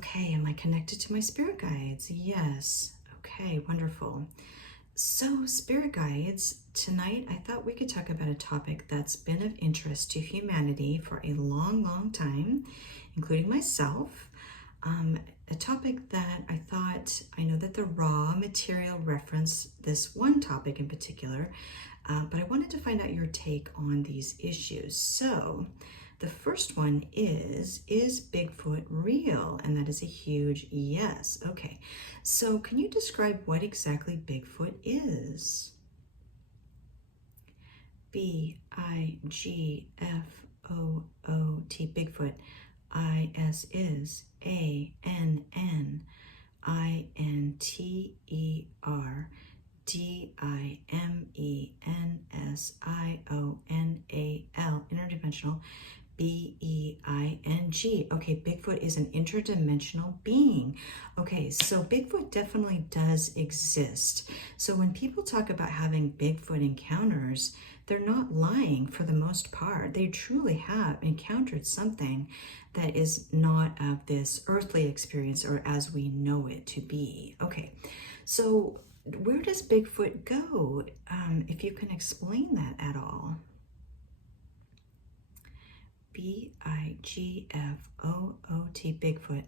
Okay, am I connected to my spirit guides? Yes. Okay, wonderful. So, spirit guides, tonight I thought we could talk about a topic that's been of interest to humanity for a long, long time, including myself. A topic that I know that the raw material referenced this one topic in particular, but I wanted to find out your take on these issues. So, the first one is Bigfoot real? And that is a huge yes. Okay, so can you describe what exactly Bigfoot is? B-I-G-F-O-O-T, Bigfoot. I-S is A-N-N-I-N-T-E-R D-I-M-E-N-S-I-O-N-A-L, interdimensional, B-E-I-N-G. Okay, Bigfoot is an interdimensional being. Okay, so Bigfoot definitely does exist. So when people talk about having Bigfoot encounters, they're not lying for the most part. They truly have encountered something that is not of this earthly experience or as we know it to be. Okay, so where does Bigfoot go? If you can explain that at all. B-I-G-F-O-O-T, Bigfoot.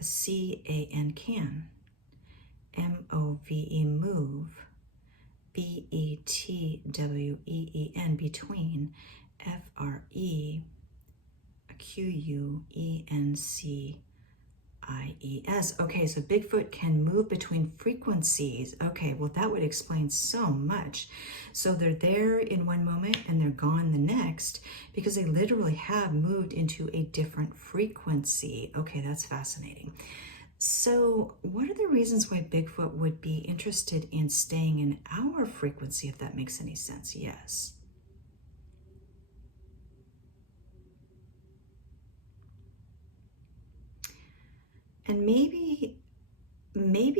C-A-N, can. M-O-V-E, move. B-E-T-W-E-E-N, between. F-R-E, Q-U-E-N-C-I-E-S. Okay, so Bigfoot can move between frequencies. Okay, well, that would explain so much. So they're there in one moment and they're gone the next because they literally have moved into a different frequency. Okay, that's fascinating. So what are the reasons why Bigfoot would be interested in staying in our frequency, if that makes any sense? Yes. And maybe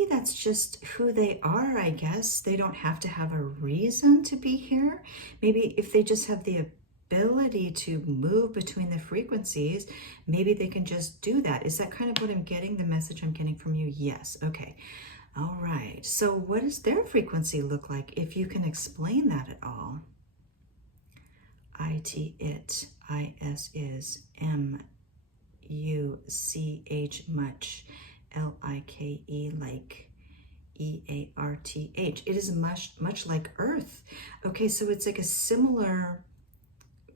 that's just who they are, I guess. They don't have to have a reason to be here. Maybe if they just have the ability to move between the frequencies, maybe they can just do that. Is that kind of what I'm getting, the message I'm getting from you? Yes. Okay. All right. So what does their frequency look like, if you can explain that at all? I-T, it, I-S is, M-U-C-H, much, L-I-K-E, like, E-A-R-T-H. It is much like Earth. Okay, so it's like a similar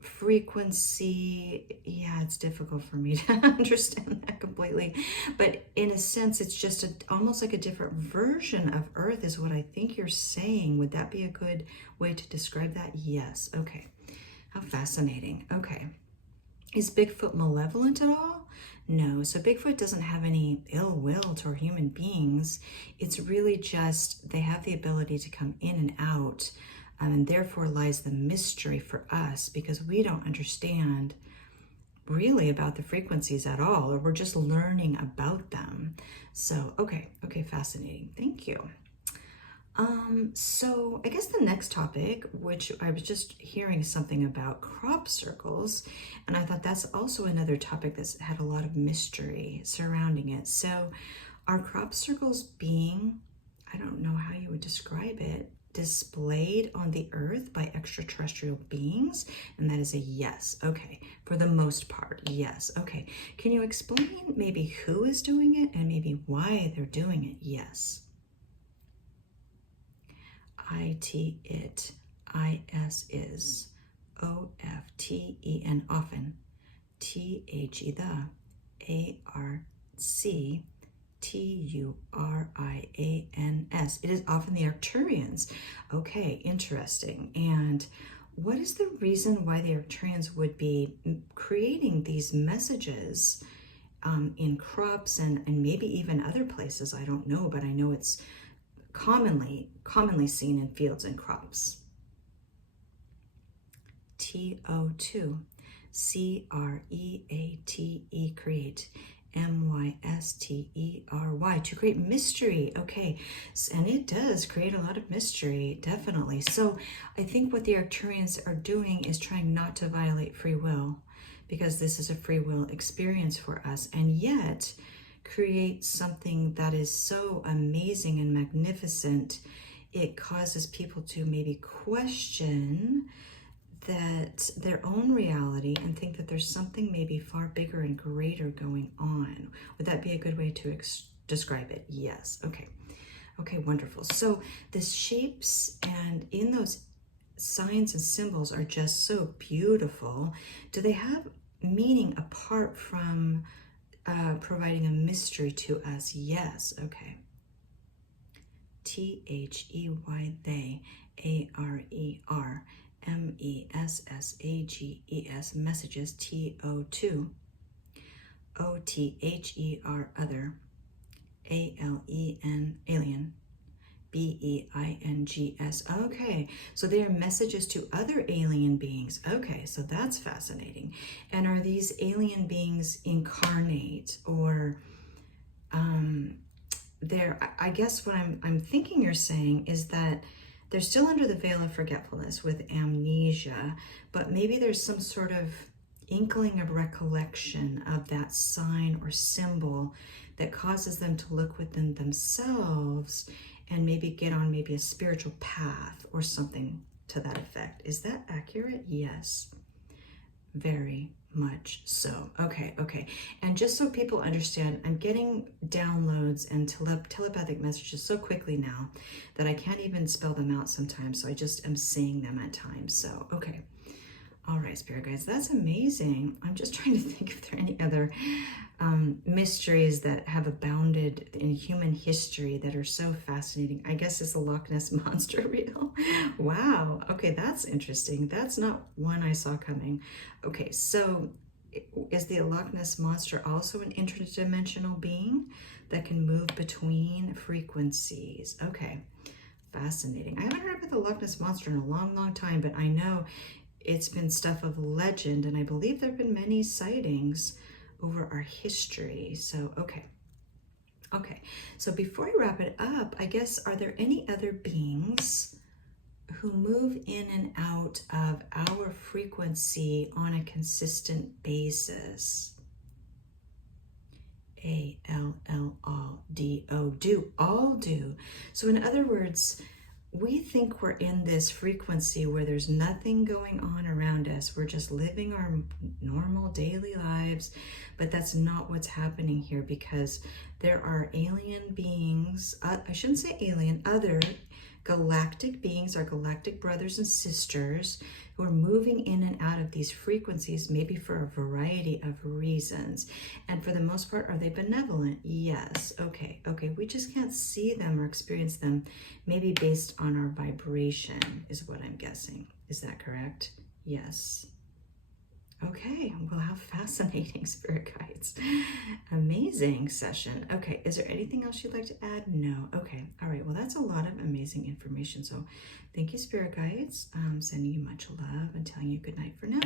frequency. Yeah, it's difficult for me to understand that completely. But in a sense, it's just almost like a different version of Earth is what I think you're saying. Would that be a good way to describe that? Yes. Okay. How fascinating. Okay. Is Bigfoot malevolent at all? No. So Bigfoot doesn't have any ill will toward human beings. It's really just they have the ability to come in and out, and therefore lies the mystery for us because we don't understand really about the frequencies at all, or we're just learning about them. So, okay, fascinating. Thank you. So I guess the next topic, which I was just hearing something about crop circles, and I thought that's also another topic that's had a lot of mystery surrounding it. So are crop circles being, I don't know how you would describe it, displayed on the earth by extraterrestrial beings? And that is a yes. Okay, for the most part, yes. Okay, can you explain maybe who is doing it and maybe why they're doing it? Yes. I-T, it, I-S is, O-F-T-E-N, often, T-H-E, the, A-R-C, T-U-R-I-A-N-S. It is often the Arcturians. Okay, interesting. And what is the reason why the Arcturians would be creating these messages in crops and maybe even other places? I don't know, but I know it's commonly seen in fields and crops. T-O-2, C-R-E-A-T-E, create, M-Y-S-T-E-R-Y, to create mystery. Okay, and it does create a lot of mystery, definitely. So I think what the Arcturians are doing is trying not to violate free will, because this is a free will experience for us, and yet create something that is so amazing and magnificent, it causes people to maybe question that their own reality and think that there's something maybe far bigger and greater going on. Would that be a good way to describe it? Yes. Okay. Okay, wonderful. So the shapes and in those signs and symbols are just so beautiful. Do they have meaning apart from providing a mystery to us? Yes. Okay. T-H-E-Y, they, A-R-E-R, M-E-S-S-A-G-E-S, messages, T-O-2, O-T-H-E-R, other, A-L-E-N, alien, B-E-I-N-G-S. Okay, so they are messages to other alien beings. Okay, so that's fascinating. And are these alien beings incarnate, or I guess what I'm thinking you're saying is that they're still under the veil of forgetfulness with amnesia, but maybe there's some sort of inkling of recollection of that sign or symbol that causes them to look within themselves and maybe get on maybe a spiritual path or something to that effect. Is that accurate? Yes, very much so. Okay. And just so people understand, I'm getting downloads and telepathic messages so quickly now that I can't even spell them out sometimes. So I just am saying them at times. So, okay. All right, spirit guides, that's amazing. I'm just trying to think if there are any other mysteries that have abounded in human history that are so fascinating. I guess, is the Loch Ness Monster real? Wow. Okay, that's interesting. That's not one I saw coming. Okay, so is the Loch Ness Monster also an interdimensional being that can move between frequencies? Okay, fascinating. I haven't heard about the Loch Ness Monster in a long time, but I know it's been stuff of legend, and I believe there have been many sightings over our history. So, okay. So before I wrap it up, I guess, are there any other beings who move in and out of our frequency on a consistent basis? A-L-L-D-O, do, all do. So in other words, we think we're in this frequency where there's nothing going on around us. We're just living our normal daily lives, but that's not what's happening here, because there are alien beings, I shouldn't say alien, other galactic beings, our galactic brothers and sisters, who are moving in and out of these frequencies, maybe for a variety of reasons. And for the most part, are they benevolent? Yes. Okay. We just can't see them or experience them, maybe based on our vibration, is what I'm guessing. Is that correct? Yes. Okay, well, how fascinating, spirit guides. Amazing session. Okay, is there anything else you'd like to add? No. Okay, all right, well, that's a lot of amazing information. So thank you, spirit guides. Sending you much love and telling you good night for now.